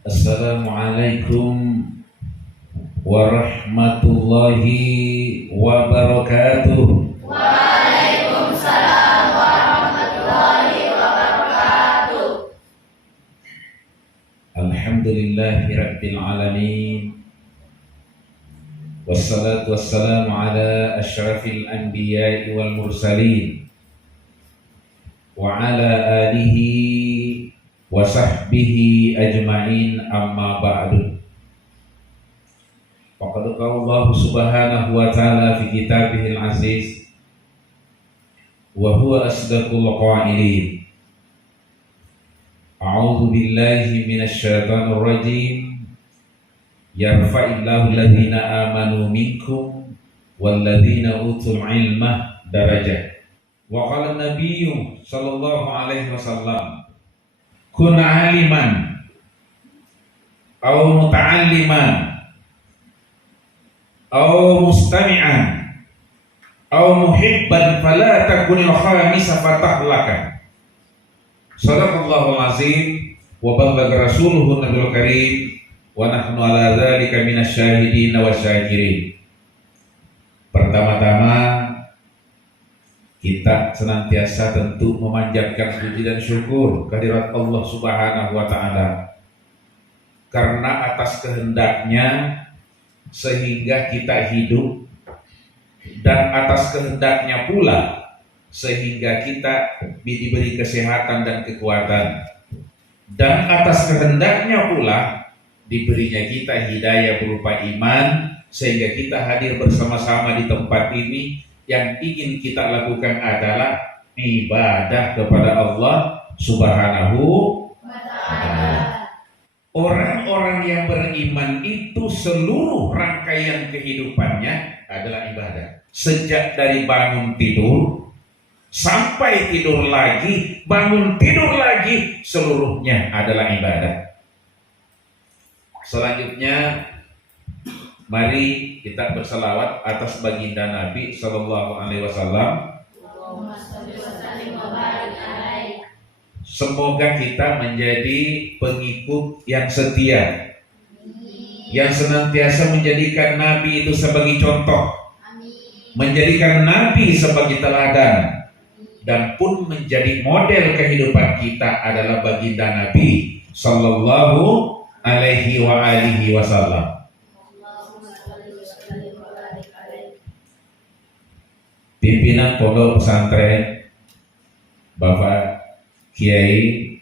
Assalamualaikum warahmatullahi wabarakatuh. Waalaikumsalam warahmatullahi wabarakatuh. Alhamdulillahi rabbil alamin. Wassalatu wassalamu ala asyrafil anbiya'i wal mursalin wa ala alihi wa sahbihi ajma'in, amma ba'du. Faqad qala Allah subhanahu wa ta'ala fi kitabihil aziz wa huwa asdaqul qailin. A'udzu billahi minasy syaithanir rajim. Yarfa'illahu alladhina amanu minkum walladhina utul ilma darajat. Wa qala an-nabiyyu sallallahu alaihi wasallam, kun aliman aw muta'alliman aw mustami'an aw muhibban fala takunil khamisa fatahlaka. Shadaqallahul azim wa ballagha rasuluhu nabiyul karim wa nahnu ala dzalika minasyahidin wasyakirin. Pertama-tama kita senantiasa tentu memanjatkan puji dan syukur kehadirat Allah Subhanahu wa ta'ala, karena atas kehendaknya sehingga kita hidup, dan atas kehendaknya pula sehingga kita diberi kesehatan dan kekuatan, dan atas kehendaknya pula diberinya kita hidayah berupa iman sehingga kita hadir bersama-sama di tempat ini. Yang ingin kita lakukan adalah ibadah kepada Allah Subhanahu wa ta'ala. Orang-orang yang beriman itu seluruh rangkaian kehidupannya adalah ibadah. Sejak dari bangun tidur sampai tidur lagi, bangun tidur lagi, seluruhnya adalah ibadah. Selanjutnya, mari kita berselawat atas baginda Nabi Sallallahu Alaihi Wasallam. Semoga kita menjadi pengikut yang setia, yang senantiasa menjadikan Nabi itu sebagai contoh, menjadikan Nabi sebagai teladan, dan pun menjadi model kehidupan kita adalah baginda Nabi Sallallahu Alaihi Wasallam. Pimpinan pondok pesantren Bapak Kiai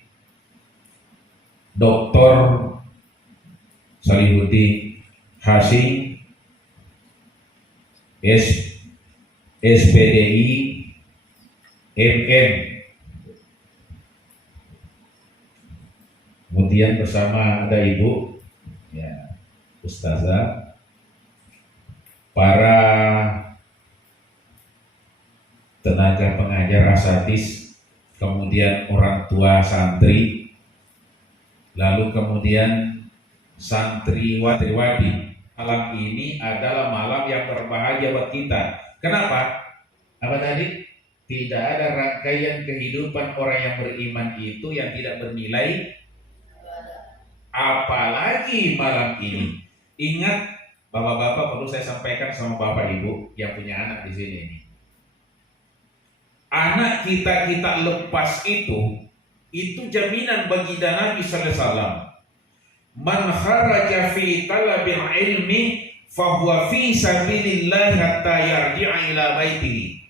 Dr. Salihuddin Hasyim SPDI MM, kemudian bersama ada Ibu ya, Ustazah, para tenaga pengajar asatis, kemudian orang tua santri, lalu kemudian santriwati. Malam ini adalah malam yang berbahagia buat kita. Kenapa? Apa tadi? Tidak ada rangkaian kehidupan orang yang beriman itu yang tidak bernilai, apalagi malam ini. Ingat, bapak-bapak, perlu saya sampaikan sama bapak ibu yang punya anak di sini ini. Anak kita lepas itu jaminan baginda Nabi sallallahu alaihi wasallam. Man kharaja fi talabil ilmi fahuwa fi sabilillah hatta yarji'a ila baitihi.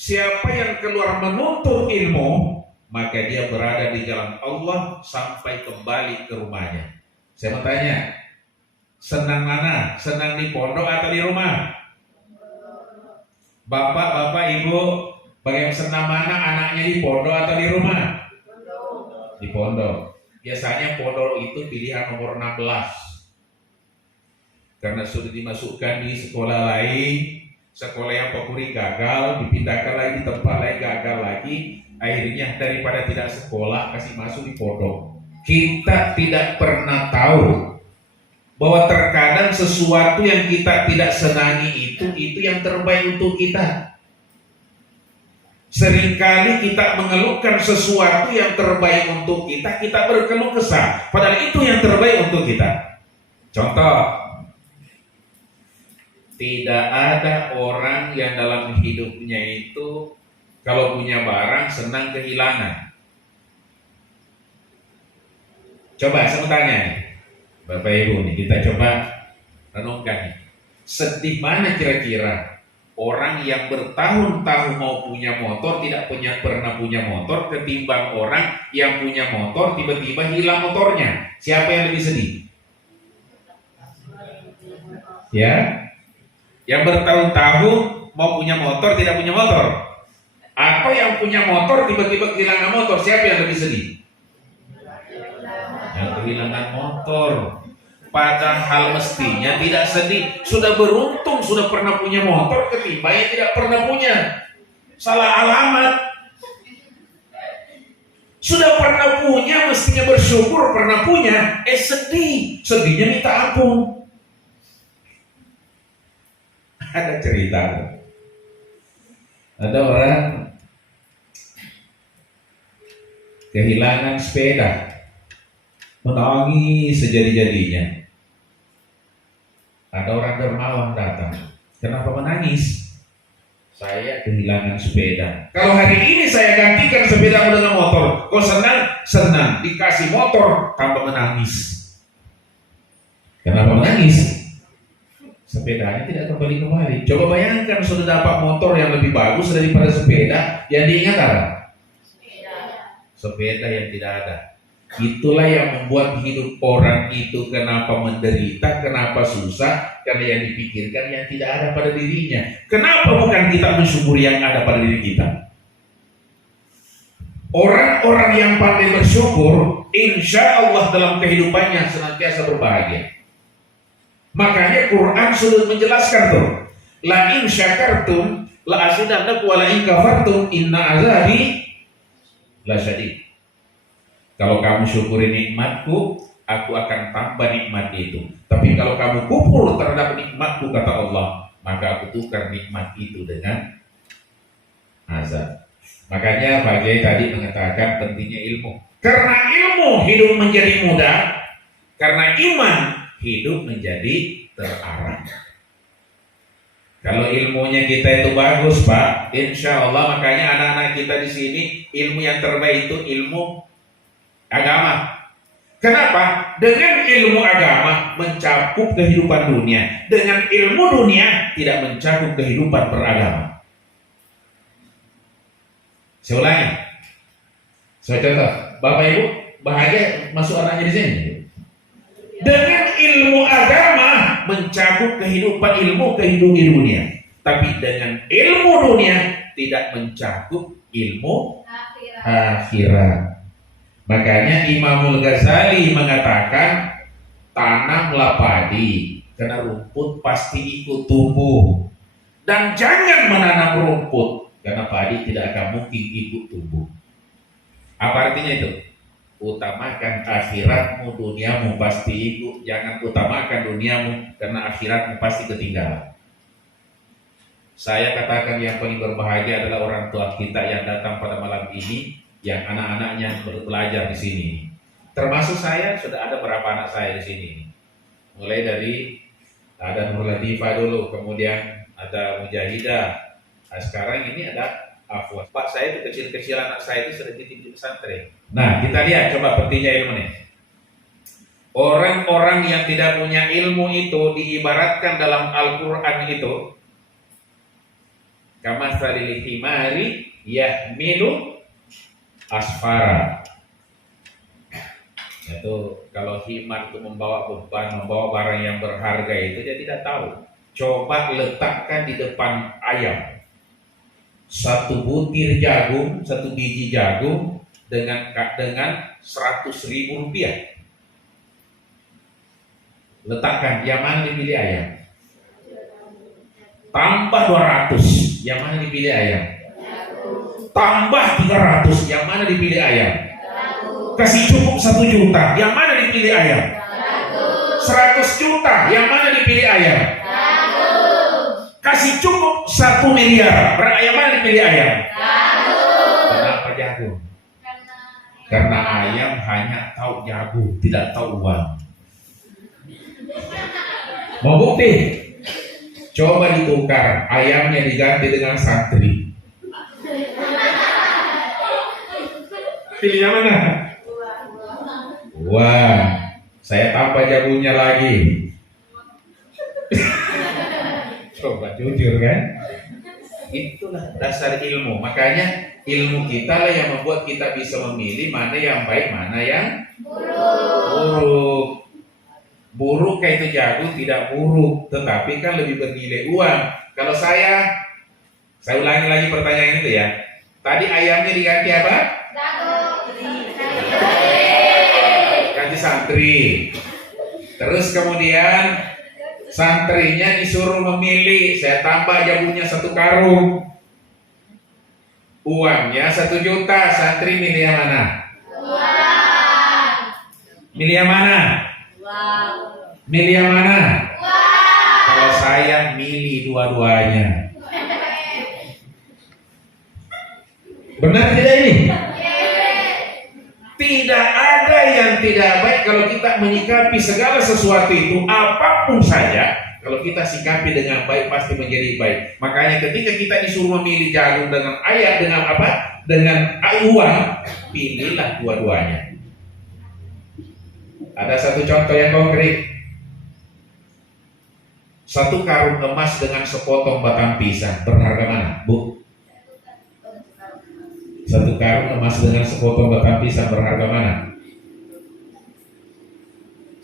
Siapa yang keluar menuntut ilmu, maka dia berada di jalan Allah sampai kembali ke rumahnya. Saya mau tanya, senang mana? Senang di pondok atau di rumah? Bapak, ibu, bagaimana senang mana anaknya, di pondok atau di rumah? Di pondok. Biasanya pondok itu pilihan nomor 16. Karena sudah dimasukkan di sekolah lain, sekolah yang Pokuri gagal, dipindahkan lagi tempat lain gagal lagi, akhirnya daripada tidak sekolah kasih masuk di pondok. Kita tidak pernah tahu bahwa terkadang sesuatu yang kita tidak senangi itu yang terbaik untuk kita. Seringkali kita mengeluhkan sesuatu yang terbaik untuk kita, kita berkeluh kesah. Padahal itu yang terbaik untuk kita. Contoh, tidak ada orang yang dalam hidupnya itu kalau punya barang senang kehilangan. Coba saya tanya nih, Bapak Ibu nih, kita coba renungkan nih. Sedih mana kira-kira orang yang bertahun-tahun mau punya motor tidak pernah punya motor ketimbang orang yang punya motor tiba-tiba hilang motornya? Siapa yang lebih sedih? Ya, yang bertahun-tahun mau punya motor tidak punya motor, atau yang punya motor tiba-tiba kehilangan motor? Siapa yang lebih sedih? Yang kehilangan motor. Padahal mestinya tidak sedih. Sudah beruntung sudah pernah punya motor ketimbang yang tidak pernah punya. Salah alamat. Sudah pernah punya mestinya bersyukur pernah punya. Sedih. Sedihnya minta ampun. Ada cerita. Ada orang kehilangan sepeda, menangis sejadi-jadinya. Ada orang dermawan datang. Kenapa menangis? Saya kehilangan sepeda. Kalau hari ini saya gantikan sepeda dengan motor, kau senang? Senang. Dikasih motor, tambah menangis. Kenapa menangis? Sepedanya tidak kembali. Coba bayangkan sudah dapat motor yang lebih bagus daripada sepeda, yang diingat apa? Sepeda yang tidak ada. Itulah yang membuat hidup orang itu kenapa menderita, kenapa susah, karena yang dipikirkan yang tidak ada pada dirinya. Kenapa bukan kita mensyukuri yang ada pada diri kita? Orang-orang yang pandai bersyukur, insya Allah dalam kehidupannya senantiasa berbahagia. Makanya Quran sudah menjelaskan tuh, la in syakartum la azidannakum wa la in kafartum inna azabi la syadid. Kalau kamu syukuri nikmatku, aku akan tambah nikmat itu. Tapi kalau kamu kufur terhadap nikmatku, kata Allah, maka aku tukar nikmat itu dengan azab. Makanya Pak Kiai tadi mengatakan pentingnya ilmu. Karena ilmu hidup menjadi mudah, karena iman hidup menjadi terarah. Kalau ilmunya kita itu bagus, Pak, insya Allah, makanya anak-anak kita di sini ilmu yang terbaik itu ilmu agama. Kenapa? Dengan ilmu agama mencakup kehidupan dunia. Dengan ilmu dunia tidak mencakup kehidupan beragama. Saya ulangi. Saya contoh. Bapak Ibu bahagia masuk anaknya di sini. Dengan ilmu agama mencakup kehidupan kehidupan dunia. Tapi dengan ilmu dunia tidak mencakup ilmu akhirat. Makanya Imamul Ghazali mengatakan tanamlah padi karena rumput pasti ikut tumbuh, dan jangan menanam rumput karena padi tidak akan mungkin ikut tumbuh. Apa artinya itu? Utamakan akhiratmu, duniamu pasti ikut. Jangan utamakan duniamu karena akhiratmu pasti ketinggalan. Saya katakan yang paling berbahagia adalah orang tua kita yang datang pada malam ini, yang anak-anaknya belajar di sini. Termasuk saya, sudah ada berapa anak saya di sini. Mulai dari ada Nur Latifah dulu, kemudian ada Mujahidah. Nah, sekarang ini ada Afwan. Pak saya itu kecil-kecil, anak saya itu sudah titip di pesantren. Nah, kita lihat coba pentingnya ilmu nih. Orang-orang yang tidak punya ilmu itu diibaratkan dalam Al-Quran itu kamatsalil himari yahmilu asfara. Itu kalau himar itu membawa beban, membawa barang yang berharga itu dia tidak tahu. Coba letakkan di depan ayam satu butir jagung, satu biji jagung dengan 100.000 rupiah. Letakkan, yang mana dipilih ayam? Tambah 200, yang mana dipilih ayam? Tambah 300, yang mana dipilih ayam? Kasih cukup 1 juta, yang mana dipilih ayam? 100 juta, yang mana dipilih ayam? Kasih cukup 1 miliar, yang mana dipilih ayam? Karena ayam hanya tahu jagung, tidak tahu uang. Mau bukti? Coba ditukar, ayamnya diganti dengan santri. Pilih yang mana? Wah, saya tambah jagungnya lagi. Coba jujur kan? Itulah dasar ilmu. Makanya ilmu kita lah yang membuat kita bisa memilih mana yang baik, mana yang buruk. Buruk kayak itu jagung tidak buruk, tetapi kan lebih bernilai uang. Kalau saya ulangi lagi pertanyaan itu ya. Tadi ayamnya diganti apa? Ganti santri. Terus kemudian santrinya disuruh memilih, saya tambah jagungnya 1 karung. Uangnya 1 juta, santri milih yang mana? Milih yang mana? Milih yang mana? Kalau saya milih dua-duanya. Benar tidak ini? Tidak ada yang tidak baik kalau kita menyikapi segala sesuatu itu, apapun saja, kalau kita sikapi dengan baik pasti menjadi baik. Makanya ketika kita disuruh memilih jagung dengan ayam, dengan apa? Dengan uang, pilihlah dua-duanya. Ada satu contoh yang konkret. 1 karung emas dengan sepotong batang pisang, berharga mana, Bu? 1 karung emas dengan sepotong batang pisang, berharga mana?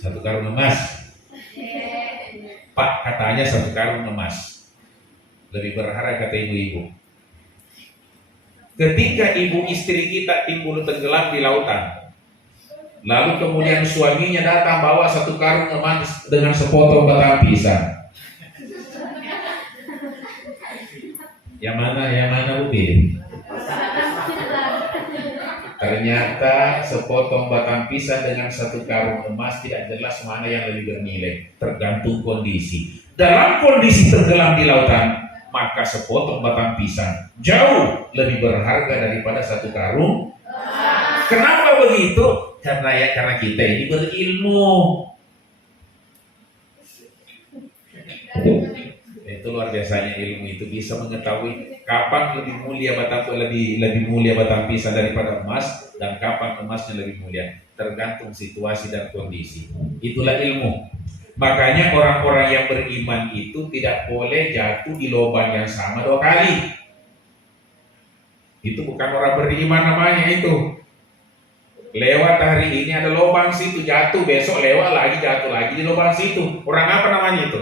1 karung emas. Pak, katanya 1 karung emas lebih berharga, kata ibu-ibu. Ketika ibu istri kita timbul tenggelam di lautan, lalu kemudian suaminya datang bawa 1 karung emas dengan sepotong batang pisang, yang mana Bu pilih? Ternyata sepotong batang pisang dengan 1 karung emas tidak jelas mana yang lebih bernilai, tergantung kondisi. Dalam kondisi tenggelam di lautan, maka sepotong batang pisang jauh lebih berharga daripada 1 karung. Kenapa begitu? Karena kita ini berilmu. Itu luar biasanya ilmu itu, bisa mengetahui kapan lebih mulia batang pisang daripada emas, dan kapan emasnya lebih mulia, tergantung situasi dan kondisi. Itulah ilmu. Makanya orang-orang yang beriman itu tidak boleh jatuh di lubang yang sama 2 kali. Itu bukan orang beriman namanya itu. Lewat hari ini ada lubang situ, jatuh, besok lewat lagi, jatuh lagi di lubang situ. Orang apa namanya itu?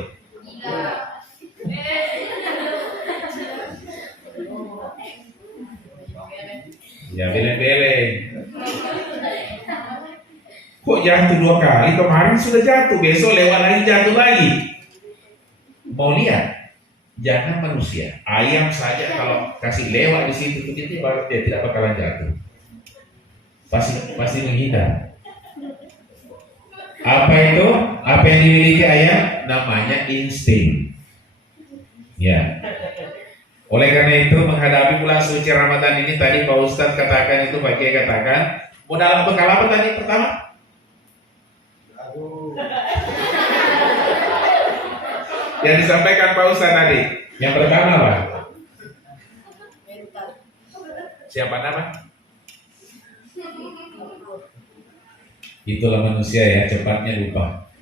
Ya beleng-beleng. Kok jatuh 2 kali? Kemarin sudah jatuh, besok lewat lagi, jatuh lagi. Mau lihat? Jangan manusia, ayam saja kalau kasih lewat di situ baru dia tidak bakalan jatuh. Pasti menghindar. Apa itu? Apa yang dimiliki ayam? Namanya insting. Ya. Oleh karena itu menghadapi bulan suci Ramadan ini, tadi Pak Ustadz katakan itu, Pak Kiai katakan, modal bekal apa tadi pertama? Yang disampaikan Pak Ustadz tadi, yang pertama apa? Siapa nama? Itulah manusia ya, cepatnya lupa.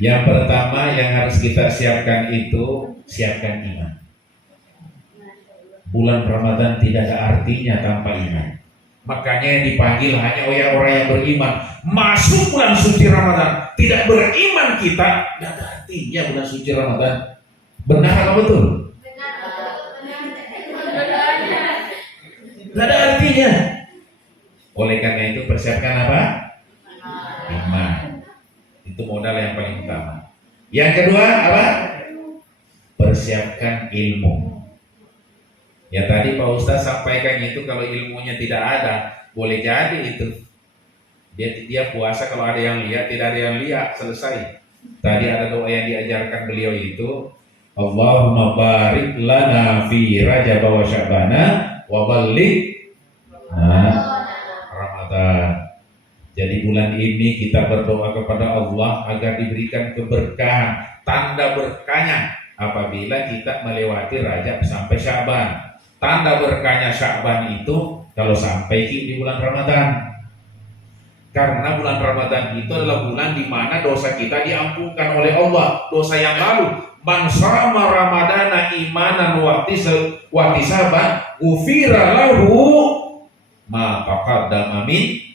Yang pertama yang harus kita siapkan itu, siapkan iman. Bulan Ramadan tidak ada artinya tanpa iman. Makanya yang dipanggil hanya orang yang beriman. Masuk bulan suci Ramadan, tidak beriman kita, tidak ada artinya bulan suci Ramadan. Benar atau betul? Tidak ada artinya. Oleh karena itu persiapkan apa? Iman. Itu modal yang paling utama. Yang kedua apa? Persiapkan ilmu. Ya tadi Pak Ustadz sampaikan itu, kalau ilmunya tidak ada, boleh jadi itu dia puasa kalau ada yang lihat, tidak ada yang lihat, selesai. Tadi ada doa yang diajarkan beliau itu, Allahumma barik lana fi Rajab wa Sya'bana wa balligh Ramadan. Jadi bulan ini kita berdoa kepada Allah agar diberikan keberkahan, tanda berkahnya apabila kita melewati Rajab sampai Sya'ban. Tanda berkahnya Sya'ban itu kalau sampai di bulan Ramadan. Karena bulan Ramadan itu adalah bulan di mana dosa kita diampunkan oleh Allah, dosa yang lalu. Man shama ramadana imanan wa ihtisaban ghufira lahu ma taqaddama min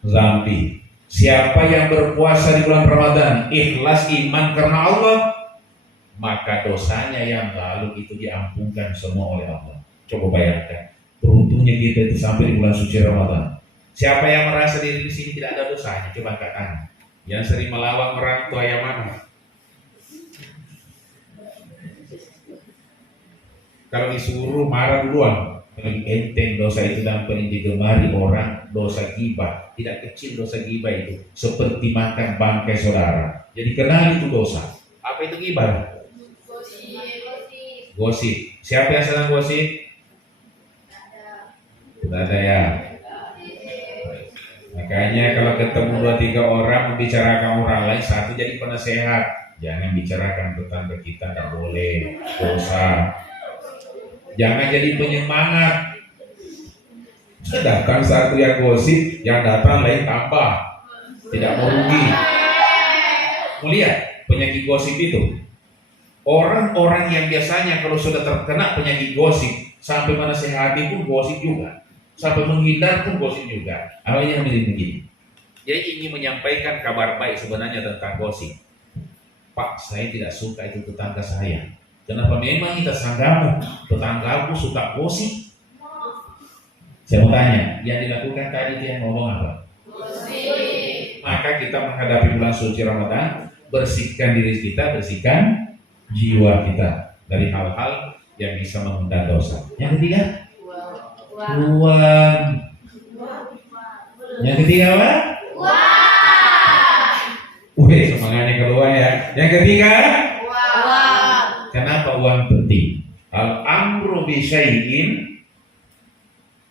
zambi. Siapa yang berpuasa di bulan Ramadan ikhlas iman karena Allah, maka dosanya yang lalu itu diampunkan semua oleh Allah. Coba bayangkan, beruntungnya kita itu sampai di bulan suci Ramadan. Siapa yang merasa diri di sini tidak ada dosanya? Coba angkat tangan. Yang sering melawak merantau yang mana? Kalau disuruh marah duluan. Paling enteng dosa itu dan paling digemari orang dosa ghibah. Tidak kecil dosa ghibah itu, seperti makan bangkai saudara. Jadi kenal itu dosa. Apa itu ghibah? Gosip. Siapa yang sedang gosip? Tidak ada ya. Makanya kalau ketemu 2-3 orang membicarakan orang lain, satu jadi penasehat. Jangan bicarakan tetangga kita, tidak boleh, dosa. Jangan jadi penyemangat. Sedangkan satu yang gosip, yang datang lain tambah, tidak mau rugi. Melihat penyakit gosip itu, orang-orang yang biasanya kalau sudah terkena penyakit gosip, sampai menasehati pun gosip juga, sampai menghindar pun gosip juga. Awalnya begini. Dia ingin menyampaikan kabar baik sebenarnya tentang gosip. Pak, saya tidak suka itu tetangga saya. Kenapa memang kita sanggamu? Tetanggaku suka gosip. Saya mau tanya, yang dilakukan tadi dia ngomong apa? Gosip. Maka kita menghadapi bulan suci Ramadan, bersihkan diri kita, bersihkan jiwa kita dari hal-hal yang bisa mengundang dosa. Yang ketiga, uang. Yang ketiga apa? Wih, semangatnya keluar ya. Yang ketiga, kenapa uang penting? Al-amru bi syai'in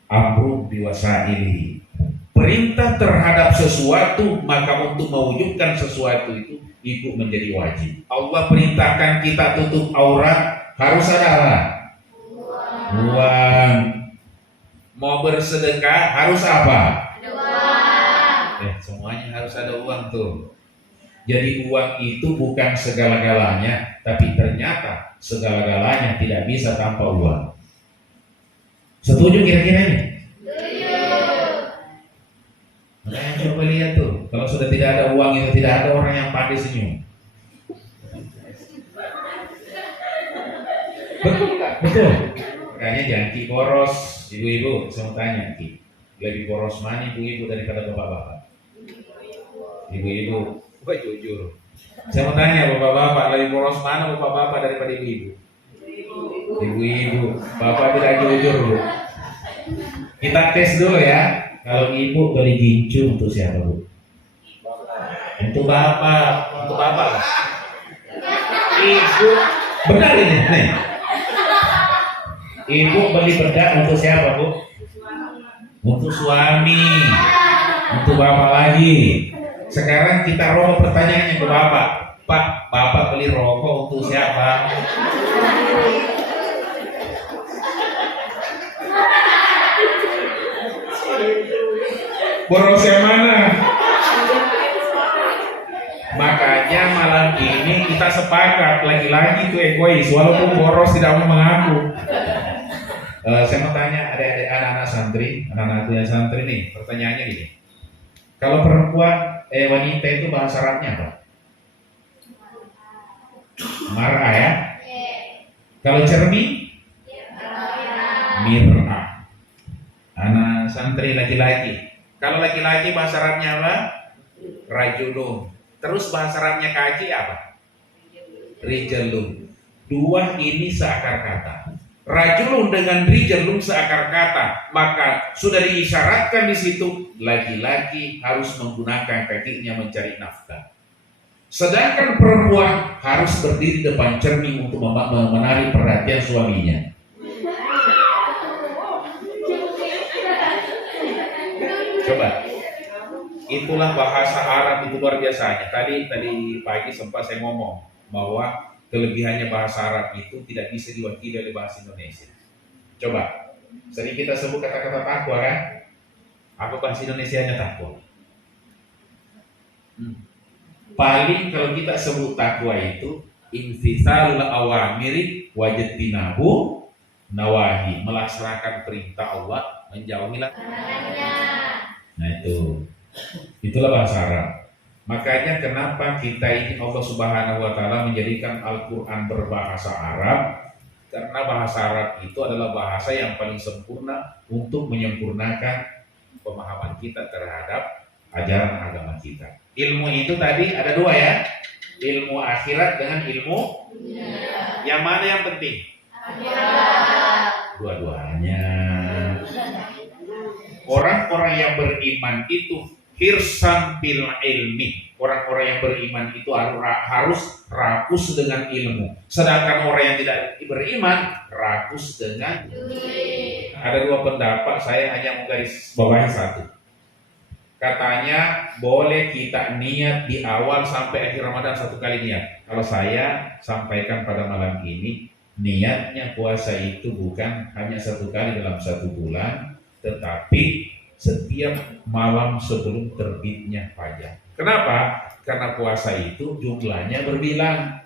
amru bi wasailihi. Perintah terhadap sesuatu, maka untuk mewujudkan sesuatu itu menjadi wajib. Allah perintahkan kita tutup aurat, harus ada apa? Uang. Mau bersedekah harus apa? Semuanya harus ada uang tuh. Jadi uang itu bukan segala-galanya, tapi ternyata segala-galanya tidak bisa tanpa uang. Setuju kira-kira ini? Setuju. Nah, coba lihat tuh, kalau sudah tidak ada uang itu tidak ada orang yang pandai senyum. Betul tak? Betul. Makanya jangan boros, ibu-ibu. Saya mau tanya, lebih boros mana ibu-ibu daripada bapak-bapak? Ibu-ibu. Wah, jujur. Saya mau tanya bapak-bapak, lebih boros mana bapak-bapak daripada ibu-ibu? Ibu-ibu. Bapak tidak jujur, Bu. Kita tes dulu ya. Kalau ibu beli gincu untuk siapa, Bu? Untuk bapak. Untuk bapak. Ibu. Benar ini, nih. Ibu beli bedak untuk siapa, Bu? Untuk suami. Untuk bapak lagi. Sekarang kita rokok, pertanyaannya ke bapak. Pak, bapak beli rokok untuk siapa? Boros yang mana? Makanya malam ini kita sepakat, lagi-lagi itu egois, walaupun boros tidak mau mengaku. Saya mau tanya adik-adik anak-anak santri, anak-anak yang santri nih, pertanyaannya gini. Kalau perempuan, wanita itu bahasa Arabnya apa? Mar'ah ya? Kalau cermin? Mir'ah. Anak santri laki-laki. Kalau laki-laki bahasa Arabnya apa? Rajulun. Terus bahasa Arabnya kaji apa? Rijalun. Dua ini seakar kata. Rajulun dengan rijalun seakar kata, maka sudah diisyaratkan di situ laki-laki harus menggunakan kakinya mencari nafkah. Sedangkan perempuan harus berdiri depan cermin untuk menarik perhatian suaminya. Coba, itulah bahasa Arab itu luar biasanya. Tadi pagi sempat saya ngomong bahwa kelebihannya bahasa Arab itu tidak bisa diwakili oleh bahasa Indonesia. Coba, sering kita sebut kata-kata takwa kan? Apa bahasa Indonesianya takwa? Paling kalau kita sebut takwa itu imtitsalul awamiri wajtinabu nawahi, melaksanakan perintah Allah, menjauhi larangannya. Nah itulah bahasa Arab. Makanya kenapa kita ini Allah Subhanahu wa taala menjadikan Al-Qur'an berbahasa Arab, karena bahasa Arab itu adalah bahasa yang paling sempurna untuk menyempurnakan pemahaman kita terhadap ajaran agama kita. Ilmu itu tadi ada dua ya, ilmu akhirat dengan ilmu dunia. Yang mana yang penting? Akhirat. Dua-duanya. Orang-orang yang beriman itu hirsan bil ilmi. Orang-orang yang beriman itu harus rakus dengan ilmu. Sedangkan orang yang tidak beriman rakus dengan dunia. Ada dua pendapat, saya hanya menggaris bawahi satu. Katanya boleh kita niat di awal sampai akhir Ramadan satu kali niat. Kalau saya sampaikan pada malam ini, niatnya puasa itu bukan hanya satu kali dalam satu bulan, tetapi setiap malam sebelum terbitnya fajar. Kenapa? Karena puasa itu jumlahnya berbilang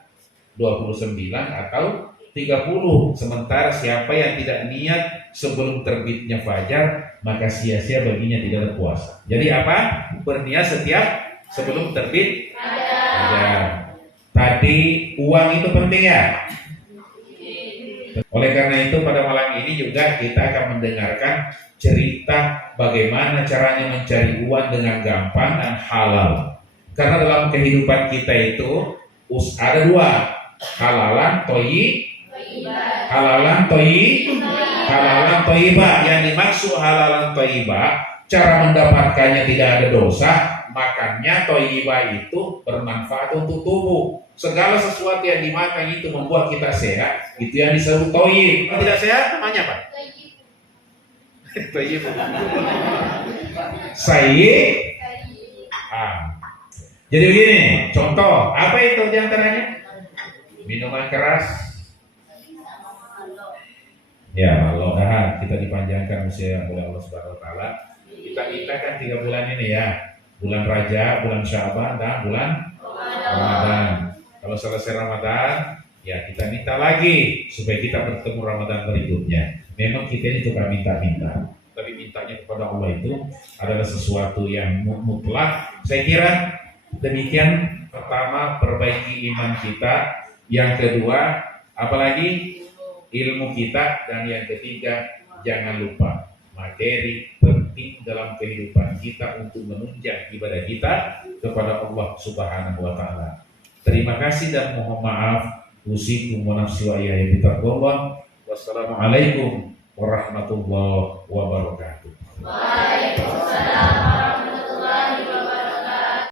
29 atau 30. Sementara siapa yang tidak niat sebelum terbitnya fajar, maka sia-sia baginya tidak berpuasa. Jadi apa? Berniat setiap sebelum terbit fajar. Tadi uang itu penting ya. Oleh karena itu pada malam ini juga kita akan mendengarkan cerita bagaimana caranya mencari uang dengan gampang dan halal. Karena dalam kehidupan kita itu ada dua, halalan toyibah. Yang dimaksud halalan toyibah, cara mendapatkannya tidak ada dosa, makannya toyibah itu bermanfaat untuk tubuh. Segala sesuatu yang dimakan itu membuat kita sehat, itu yang disebut toyib. Kalau tidak sehat namanya apa? Toyib. Jadi begini, contoh, apa itu diantaranya? Minuman keras. Ya, mudah-mudahan kita dipanjangkan usia oleh Allah Subhanahu wa taala. Kita mintakan 3 bulan ini ya. Bulan Rajab, bulan Syaban, dan bulan Ramadan. Kalau selesai Ramadan, ya kita minta lagi supaya kita bertemu Ramadan berikutnya. Memang kita ini suka minta-minta, tapi mintanya kepada Allah itu adalah sesuatu yang mutlak. Saya kira demikian. Pertama, perbaiki iman kita. Yang kedua, apalagi ilmu kita. Dan yang ketiga, jangan lupa materi penting dalam kehidupan kita untuk menunjang ibadah kita kepada Allah Subhanahu wa taala. Terima kasih dan mohon maaf. Usikum wa nafsi wa iyaya bitaqwallah. Wassalamualaikum warahmatullahi wabarakatuh. Waalaikumsalam.